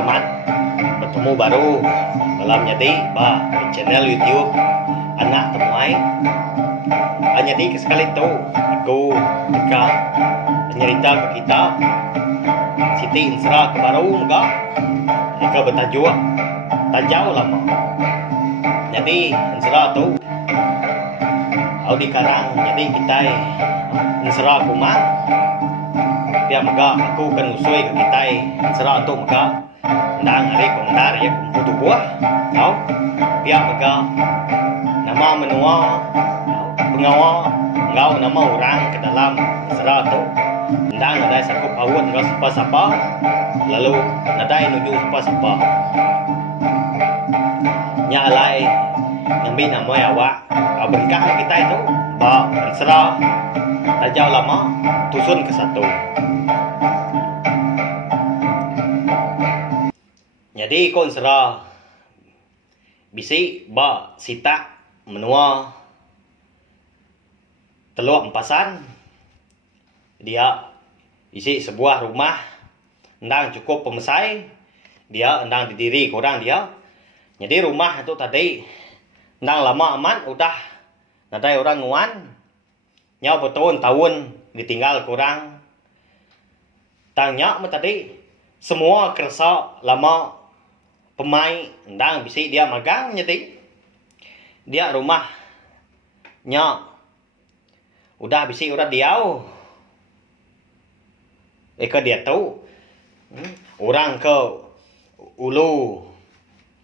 Aman, bertemu baru malam jadi channel YouTube anak temuai. Jadi sekali itu aku dekat penyerita ke kita Siti Insra ke baru enggak mereka bertajuk Tajau Lama. Jadi Insra tu di karang jadi kita Insra kumang dia mega aku kan usui ke kita Insra tu mega ndang hari pemdar ya kumpul buah tau dia mega nama menua pengawal ngau nama orang ke dalam Insra tu ndang ada sakup awun ngau sapa-sapa lalu nadai nuju sapa-sapa nyalai ngambil nama awak berkah kita itu Insra Tajau Lama Dusun ke-1. Jadi ko Insra bisi sita menua teluk empasan dia isi sebuah rumah endang cukup pemesai dia endang didiri kurang dia. Jadi rumah itu tadi endang lama aman udah nadai orang nguan nyau bertahun-tahun ditinggal kurang tanya tadi semua kerasa lama pemain endang bisi dia magang jadi dia rumahnya udah bisi udah diau ke dia tahu orang ke ulu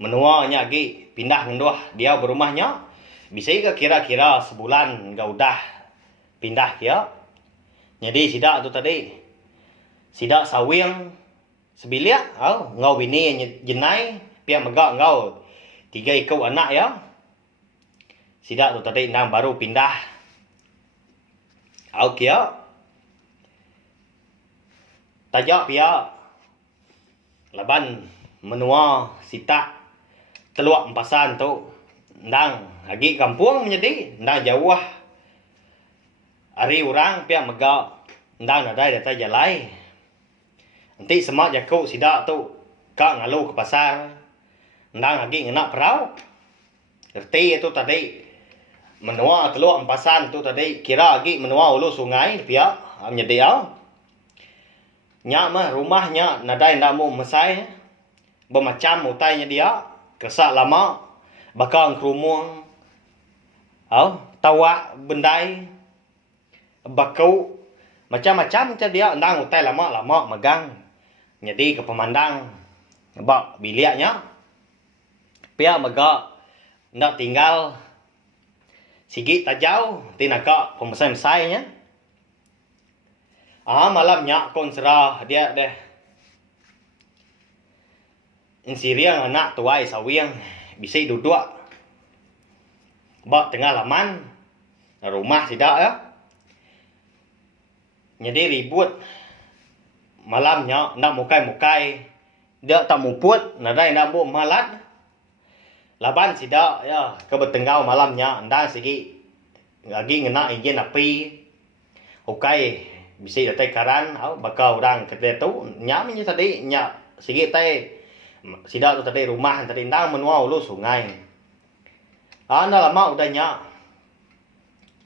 menua nya lagi pindah ngenduah dia berumahnya bisa ke kira-kira sebulan enggak udah pindah ya. Jadi sidak tu tadi sidak sawing sebilia ngau bini jenai pia megak ngau 3 ikau anak ya. Sidak tu tadi nang baru pindah kia tajak pia laban menua sita teluk empasan tu ndang lagi kampung menjadi ndang jauh hari orang pia mega ndang nadai data jalai nanti semak jaku sidak tu kak ngalu ke pasar ndang lagi ngenak perau erti itu tadi menua teluk empasan tu tadi kira lagi menua ulu sungai pia menjadi nya mah rumahnya nadai ndamu mesai bermacam utainya dia kesak lama bakal kerumuang tawa bendai bakau macam-macam dia ndang utai lama-lama megang jadi ke pemandang bak biliaknya pia mega ndak tinggal sigit tajau tinaka pemesai-mesainya malamnya Insra dia deh insiriang anak tuai sawiang bisa duduk tengah laman rumah tidak ya. Jadi ribut malamnya nak mukai dia tak muput nadai nak bu malat laban tidak ya ke bertengau malamnya ndang sigi lagi ngena ingin api ukai bisa datai karan bakal orang kete tu nyamnya tadi nyak sigi tai sidak tu tadi rumah tadi ndang menua ulu sungai. Anda lama udah nyak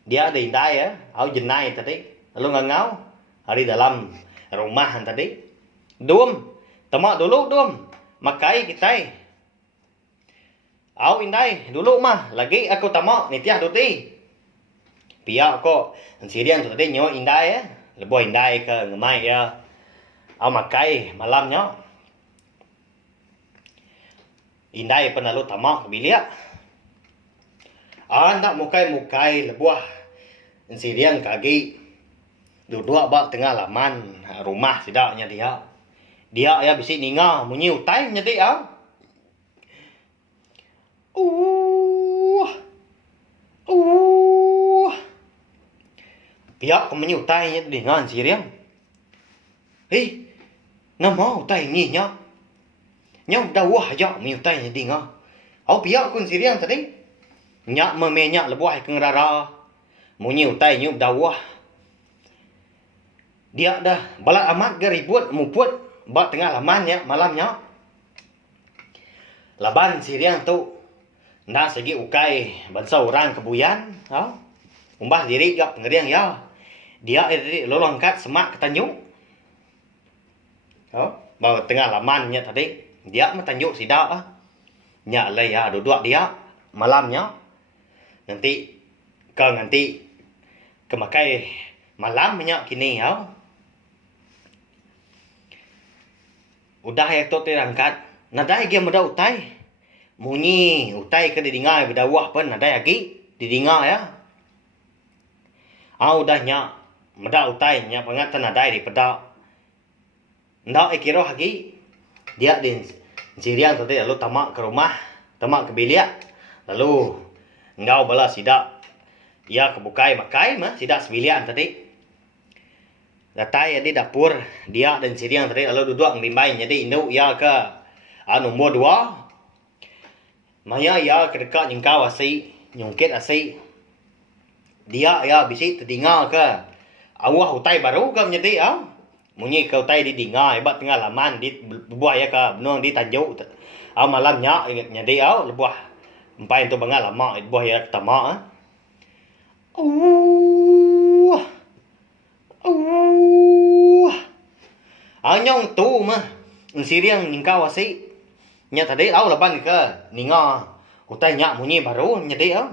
dia ada indai ya, jenai tadi lalu ngangau hari dalam rumah tadi. Dum, temak dulu dum, makai kita. Indai dulu mah lagi aku tamak nitiah tuti. Pia ko sirian tu tadi nyo indai ya, lebo indai ke ngemai ya. Makai malamnya. Indai pernah lu tamak bilia. Nak mukai lebuah sirian kaki duduk tengah laman rumah sidaknya dia ya bisi ninga munyi utai jadi pihak kemenyi utai dengan sirian nama utai ni nya dah wah aja munyi utai jadi nga pihak kun sirian tadi nyak memenyak lebuah ke ngerara munyi utai nyup dawah dia dah balak amat ke ribut muput bak tengah laman ya malamnya laban siriang tu na segi ukai bangsa orang kebuyan, umbah diri gap ngeriang ya. Dia lalu angkat semak ke Tanjung. Bawa tengah lamannya tadi, dia metanjuk sidak nya lay ya duduk dia malamnya. Nanti kemakai malamnya kini udah ya tu terangkat. Nadai dia muda utai. Munyi utai ke didingai berdawah pun nadai lagi didingai ya. Udahnya muda utai nya pengatan nadai di pada. Ndak kira lagi dia di siriang tadi lalu tamak ke rumah, tamak ke bilik. Lalu ngau bala sidak ia kebukai makai mah sidak sebilian tadi. Datai di dapur dia dan siriang tadi lalu duduk nglimbai jadi induk ia ke nombor 2. Maya ia ke dekat nyengkau asi, nyungkit asi. Dia ya bisi terdengar ke awah utai baru ke menjadi munyi kau tai di dingai hebat tengah laman di buah ya ka benong di Tanjung malamnya jadi lebuah empai tu bangal lama buah ya tama anyong tu mah siriang ningkau asi nya tadi laban ke ninga utai nya munyi baru jadi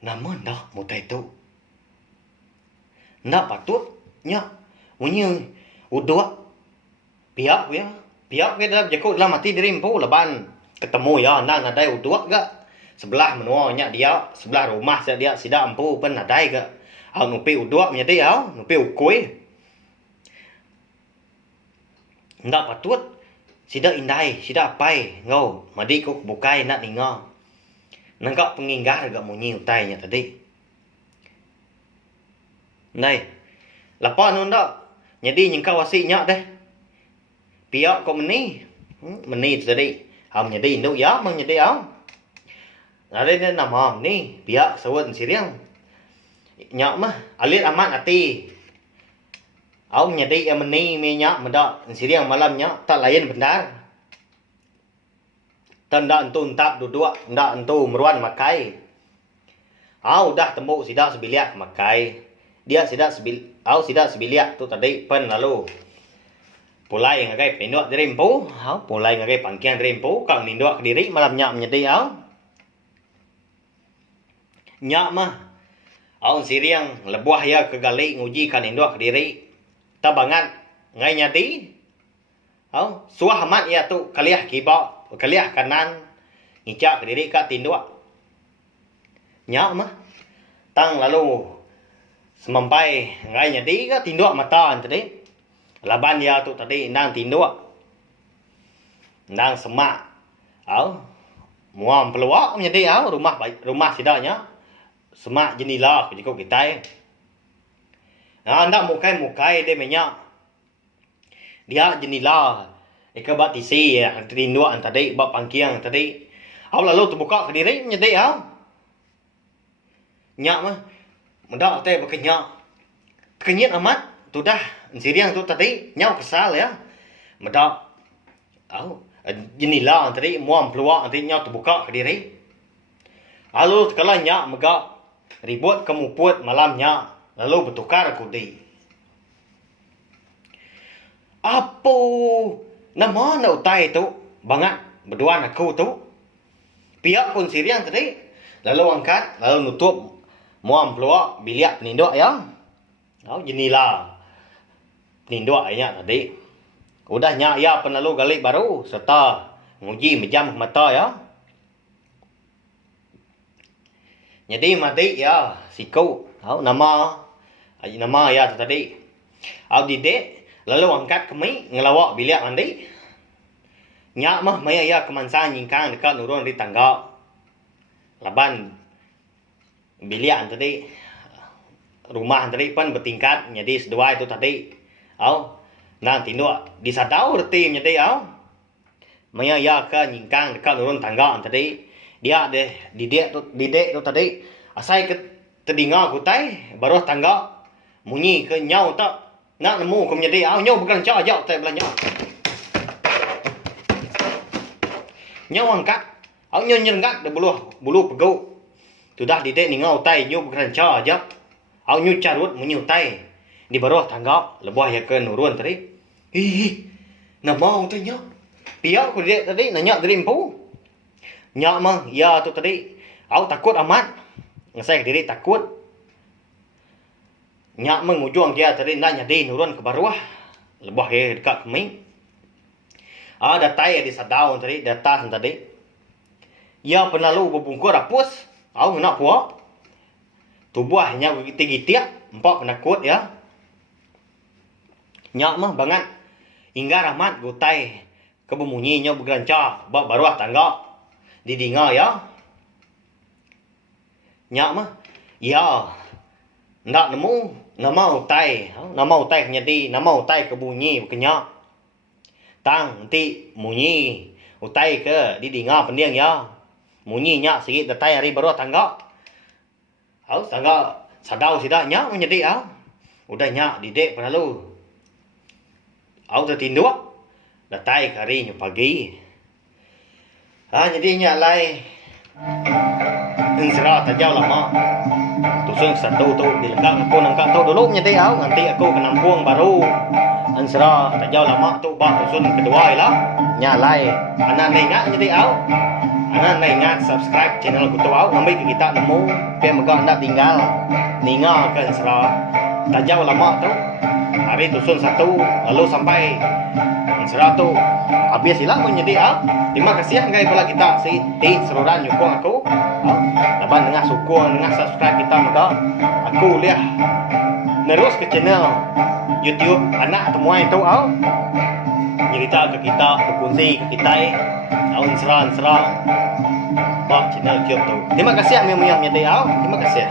namun dah mutai tu ndak patut nya munyi udua pihak dalam jakut dalam mati dirimpu leban ketemu ya nang nadai udua ga sebelah menua nya dia sebelah rumah dia sida ampu pen nadai ga nupi udua menjadi nupi ukui ndak patut sida indai sida apai ngau madi ko bukai nak ninga nangka penginggah ga munyi utai nya tadi nai lapan ndak jadi nyengkau wasinya deh pihak kau meni tadi menjadi induk ya menjadi ada ni nama ni pihak sawat siriang nyak mah alit amat ati menjadi meni minyak mendak siriang malamnya tak lain benar tanda entu entap duduk ndak entu meruan makai udah tembuk sidak sebiliak makai dia sidak sebiliak tu tadi pen lalu pulai ngagai pindok dirimpu pulai ngagai pangkian dirimpu kang nindok diri malamnya menjadi nyak mah siriang lebuah ya ke gali nguji kan nindok diri tabangan ngai nyati suah amat ya tu kaliah kibau kaliah kanan ngicak diri ka tindok nyak mah tang lalu semampai ngai nyadi ka tindok mata tadi laban ya tu tadi nang tindok nang semak muam peluak menjadi rumah sidanya semak jenila jiko kita ndak mukai dia minyak dia jenila ke batisi tindok tadi bab pangkiang tadi lalu terbuka ke diri menjadi nyak mah mendak teh kenyit amat tu dah siriang tu tadi nyau kesal ya mendak jenila tadi muam peluak nanti nyau terbuka ke diri lalu kalau nyak megak ribut kemuput malamnya lalu bertukar kudi apa nama nak utai tu bangat berdua aku tu pihak pun siriang tadi lalu angkat lalu nutup muam peluak biliak penindok ya jenila penindok nya tadi udah nya ya penalu galik baru serta nguji mejam mata ya jadi mati ya siku nama ya tadi didek lalu angkat kemi ngelawak biliak mandi nya mah maya ya kemansa nyingkang dekat nurun di tangga laban bilian tadi rumah tadi pun bertingkat jadi sedua itu tadi nanti tinduk disadau reti jadi maya ya ke nyingkang dekat nurun tangga tadi dia didek tu tadi asai ke terdengar kutai baru tangga munyi ke nyau tak nak nemu ke menjadi nyau bukan cak ajak tak belanja Nyo angkat. Au nyo nyengkat de bulu pegau. Sudah didek ningau tai nyu beranca aja. Au nyu carut munyu tai. Di bawah tangga lebah ya ke nurun tadi. Ih, nak mau tu nyo. Pia aku dek tadi nanya dari empu. Nyak mah, ya tu tadi. Au takut amat. Saya diri takut. Nyak mengujung dia tadi nak nyadi nurun ke bawah. Lebah ya dekat kami. Ada tai di sadau tadi, di atas tadi. Ya penalu berbungkur rapus. Au nak puak. Tubuhnya gigit-gigit, empat penakut ya. Nyak mah banget. Hingga rahmat gutai kebemunyinya bergeranca baru tangga didinga ya. Nyak mah ya ndak nemu nama utai nyadi nama utai kebunyi kenya tang nanti munyi utai ke didinga pendiang ya. Munyi nyak sikit datai hari baru tangga. Au tangga sadau sidak nyak nyadi au. Udah nyak didek penalu. Au tertinduk. Datai hari nyu pagi. Jadi nyak lai. Insra tajau lama. Tusun satu tu dilengkap aku nangkap tu dulu nyadi au nanti aku ke Nampung baru. Insra tajau lama tu bak tusun kedua lah. Nyak lai. Anak ingat nyadi au. Anak ingat subscribe channel aku tu au ngambil ke kita nemu biar megah nak tinggal ninga ke Insra tajau lama tu. Hari tusun satu lalu sampai Insra tu habis hilang pun nyedi ah. Terima kasih guys pula kita si seluruhan nyukung aku. Dapat dengar sukung dengar subscribe kita maka aku lihat terus ke channel YouTube anak temuan itu au. Cerita ke kita berkongsi ke kita au Insra bak channel YouTube tu. Terima kasih yang nyedi au. Terima kasih.